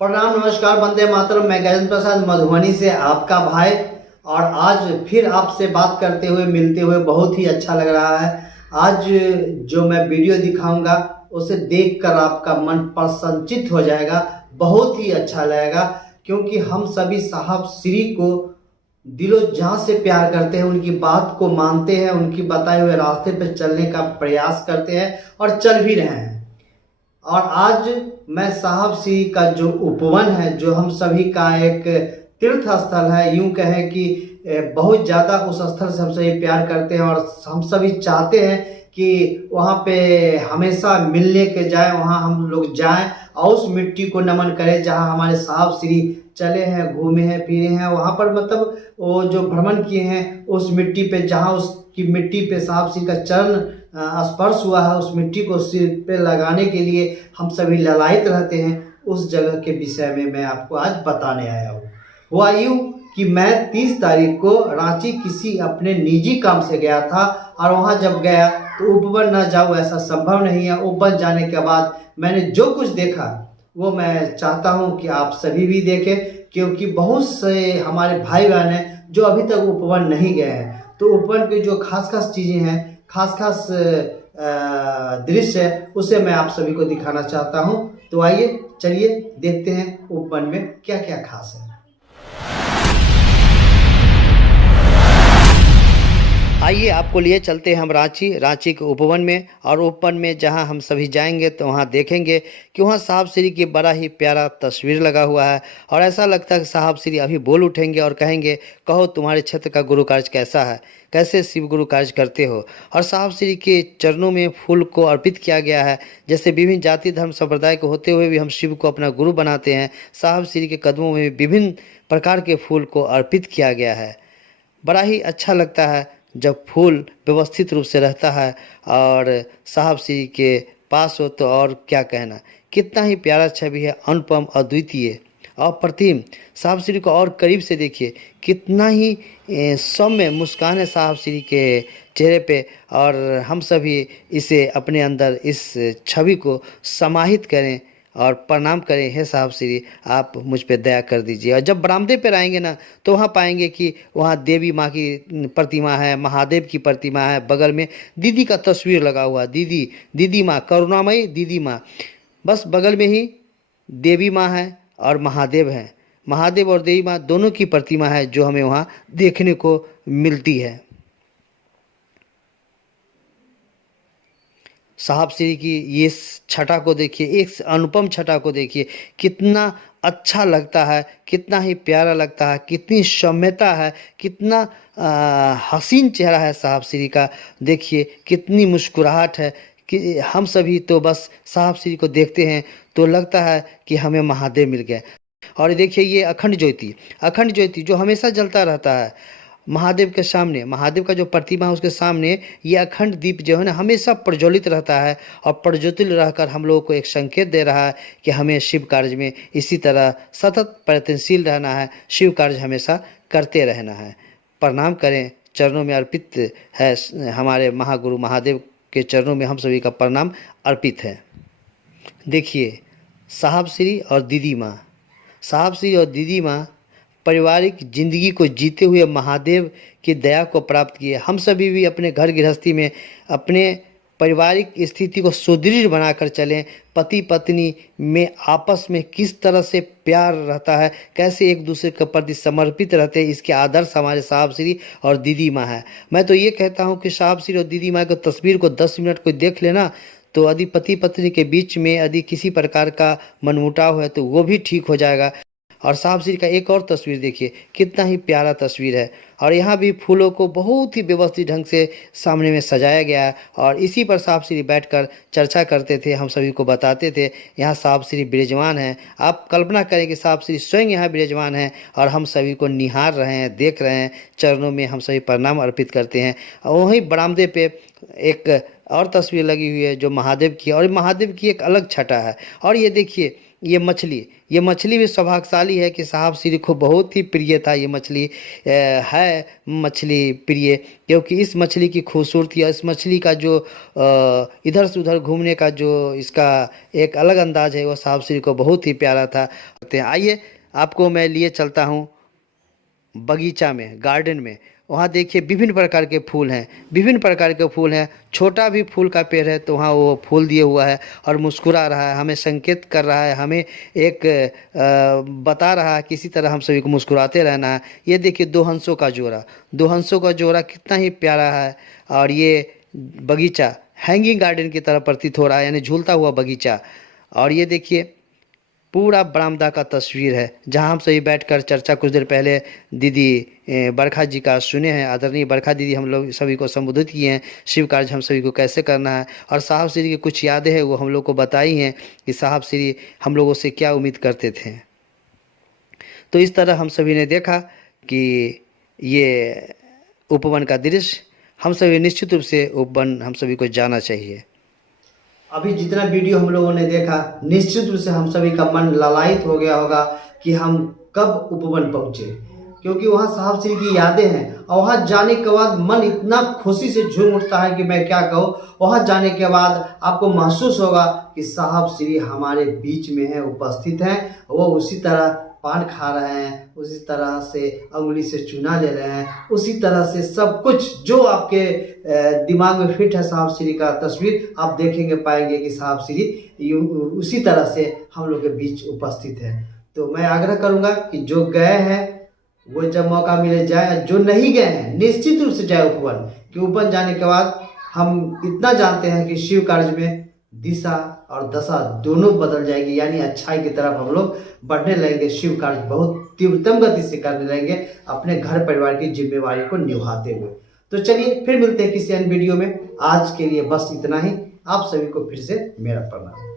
प्रणाम, नमस्कार, वंदे मातरम। मैं गजेंद्र प्रसाद मधुबनी से आपका भाई। और आज फिर आपसे बात करते हुए मिलते हुए बहुत ही अच्छा लग रहा है। आज जो मैं वीडियो दिखाऊंगा उसे देखकर आपका मन प्रसन्नचित हो जाएगा, बहुत ही अच्छा लगेगा। क्योंकि हम सभी साहब श्री को दिलो जान से प्यार करते हैं, उनकी बात को मानते हैं, उनकी बताए हुए रास्ते पर चलने का प्रयास करते हैं और चल भी रहे हैं। और आज मैं साहब श्री का जो उपवन है, जो हम सभी का एक तीर्थ स्थल है, यूं कहें कि बहुत ज़्यादा उस स्थल से हम सभी प्यार करते हैं और हम सभी चाहते हैं कि वहाँ पे हमेशा मिलने के जाएं, वहाँ हम लोग जाएं और उस मिट्टी को नमन करें जहाँ हमारे साहब श्री चले हैं, घूमे हैं, फिरे हैं। वहाँ पर मतलब वो जो भ्रमण किए हैं उस मिट्टी पे, जहाँ उसकी मिट्टी पे साहब श्री का चरण स्पर्श हुआ है, उस मिट्टी को सिर पे लगाने के लिए हम सभी ललायत रहते हैं। उस जगह के विषय में मैं आपको आज बताने आया हूँ। हुआ यूँ कि मैं 30 तारीख को रांची किसी अपने निजी काम से गया था और वहाँ जब गया तो उपवन न जाऊँ ऐसा संभव नहीं है। उपवन जाने के बाद मैंने जो कुछ देखा वो मैं चाहता हूँ कि आप सभी भी देखें, क्योंकि बहुत से हमारे भाई बहन हैं जो अभी तक उपवन नहीं गए हैं। तो उपवन की जो खास खास चीज़ें हैं, खास खास दृश्य है, उसे मैं आप सभी को दिखाना चाहता हूँ। तो आइए चलिए देखते हैं उपवन में क्या क्या खास है। आइए आपको लिए चलते हैं हम रांची के उपवन में। और उपवन में जहां हम सभी जाएंगे तो वहां देखेंगे कि वहां साहब श्री की बड़ा ही प्यारा तस्वीर लगा हुआ है। और ऐसा लगता है कि साहब श्री अभी बोल उठेंगे और कहेंगे, कहो तुम्हारे क्षेत्र का गुरु कार्य कैसा है, कैसे शिव गुरु कार्य करते हो। और साहब श्री के चरणों में फूल को अर्पित किया गया है। जैसे विभिन्न जाति धर्म संप्रदाय के होते हुए भी हम शिव को अपना गुरु बनाते हैं, साहब श्री के कदमों में विभिन्न प्रकार के फूल को अर्पित किया गया है। बड़ा ही अच्छा लगता है जब फूल व्यवस्थित रूप से रहता है और साहब श्री के पास हो तो और क्या कहना। कितना ही प्यारा छवि है, अनुपम, अद्वितीय, अप्रतिम। साहब श्री को और करीब से देखिए, कितना ही सौम्य मुस्कान है साहब श्री के चेहरे पे। और हम सभी इसे अपने अंदर इस छवि को समाहित करें और प्रणाम करें, हे साहब श्री आप मुझ पे दया कर दीजिए। और जब बरामदे पर आएंगे ना तो वहाँ पाएंगे कि वहाँ देवी माँ की प्रतिमा है, महादेव की प्रतिमा है, बगल में दीदी का तस्वीर लगा हुआ, दीदी माँ, करुणामयी दीदी माँ। बस बगल में ही देवी माँ है और महादेव हैं। महादेव और देवी माँ दोनों की प्रतिमा है जो हमें वहाँ देखने को मिलती है। साहब श्री की ये छटा को देखिए, एक अनुपम छटा को देखिए, कितना अच्छा लगता है, कितना ही प्यारा लगता है, कितनी सौम्यता है, कितना हसीन चेहरा है साहब श्री का। देखिए कितनी मुस्कुराहट है कि हम सभी तो बस साहब श्री को देखते हैं तो लगता है कि हमें महादेव मिल गए। और देखिए ये अखंड ज्योति जो हमेशा जलता रहता है महादेव के सामने, महादेव का जो प्रतिमा है उसके सामने ये अखंड दीप जो है ना हमेशा प्रज्वलित रहता है। और प्रज्वलित रहकर हम लोगों को एक संकेत दे रहा है कि हमें शिव कार्य में इसी तरह सतत प्रयत्नशील रहना है, शिव कार्य हमेशा करते रहना है। प्रणाम करें, चरणों में अर्पित है, हमारे महागुरु महादेव के चरणों में हम सभी का प्रणाम अर्पित है। देखिए साहब श्री और दीदी माँ, साहब श्री और दीदी माँ पारिवारिक जिंदगी को जीते हुए महादेव की दया को प्राप्त किए। हम सभी भी अपने घर गृहस्थी में अपने पारिवारिक स्थिति को सुदृढ़ बनाकर चलें। पति पत्नी में आपस में किस तरह से प्यार रहता है, कैसे एक दूसरे के प्रति समर्पित रहते हैं, इसके आदर्श हमारे साहब श्री और दीदी माँ है। मैं तो ये कहता हूँ कि साहब श्री और दीदी माँ की तस्वीर को 10 मिनट कोई देख लेना तो यदि पति पत्नी के बीच में यदि किसी प्रकार का मनमुटाव है तो वो भी ठीक हो जाएगा। और साहब श्री का एक और तस्वीर देखिए, कितना ही प्यारा तस्वीर है। और यहाँ भी फूलों को बहुत ही व्यवस्थित ढंग से सामने में सजाया गया है। और इसी पर साहब श्री बैठकर चर्चा करते थे, हम सभी को बताते थे यहाँ साहब श्री विराजमान हैं। आप कल्पना करें कि साहब श्री स्वयं यहाँ विराजमान हैं और हम सभी को निहार रहे हैं, देख रहे हैं, चरणों में हम सभी प्रणाम अर्पित करते हैं। और वहीं बरामदे पे एक और तस्वीर लगी हुई है जो महादेव की है, और महादेव की एक अलग छटा है। और ये देखिए ये मछली भी सौभाग्यशाली है कि साहब श्री को बहुत ही प्रिय था ये मछली। है मछली प्रिय, क्योंकि इस मछली की खूबसूरती और इस मछली का जो इधर से उधर घूमने का जो इसका एक अलग अंदाज है वो साहब श्री को बहुत ही प्यारा था। आइए आपको मैं लिए चलता हूँ बगीचा में, गार्डन में। वहाँ देखिए विभिन्न प्रकार के फूल हैं, विभिन्न प्रकार के फूल हैं। छोटा भी फूल का पेड़ है तो वहाँ वो फूल दिए हुआ है और मुस्कुरा रहा है, हमें संकेत कर रहा है, हमें एक बता रहा है किसी तरह हम सभी को मुस्कुराते रहना है। ये देखिए दो हंसों का जोड़ा कितना ही प्यारा है। और ये बगीचा हैंगिंग गार्डन की तरह प्रतीत हो रहा है, यानी झूलता हुआ बगीचा। और ये देखिए पूरा बरामदा का तस्वीर है जहां हम सभी बैठकर चर्चा कुछ देर पहले दीदी बरखा जी का सुने हैं। आदरणीय बरखा दीदी हम लोग सभी को संबोधित किए हैं, शिव कार्य हम सभी को कैसे करना है, और साहब श्री की कुछ यादें हैं वो हम लोग को बताई हैं कि साहब श्री हम लोगों से क्या उम्मीद करते थे। तो इस तरह हम सभी ने देखा कि ये उपवन का दृश्य, हम सभी निश्चित रूप से उपवन हम सभी को जाना चाहिए। अभी जितना वीडियो हम लोगों ने देखा, निश्चित रूप से हम सभी का मन ललायित हो गया होगा कि हम कब उपवन पहुँचे, क्योंकि वहाँ साहब श्री की यादें हैं। और वहाँ जाने के बाद मन इतना खुशी से झूम उठता है कि मैं क्या कहूँ। वहाँ जाने के बाद आपको महसूस होगा कि साहब श्री हमारे बीच में हैं, उपस्थित हैं। वो उसी तरह पान खा रहे हैं, उसी तरह से अंगुली से चूना ले रहे हैं, उसी तरह से सब कुछ जो आपके दिमाग में फिट है साहब श्री का तस्वीर आप देखेंगे, पाएंगे कि साहब श्री उसी तरह से हम लोग के बीच उपस्थित है। तो मैं आग्रह करूंगा कि जो गए हैं वो जब मौका मिले जाए, जो नहीं गए हैं निश्चित रूप से जाए उपवन। कि उपवन जाने के बाद हम इतना जानते हैं कि शिव कार्य में दिशा और दशा दोनों बदल जाएगी, यानी अच्छाई की तरफ हम लोग बढ़ने लगेंगे, शिव कार्य बहुत तीव्रतम गति से करने लगेंगे, अपने घर परिवार की जिम्मेवारी को निभाते हुए। तो चलिए फिर मिलते हैं किसी अन्य वीडियो में। आज के लिए बस इतना ही। आप सभी को फिर से मेरा प्रणाम।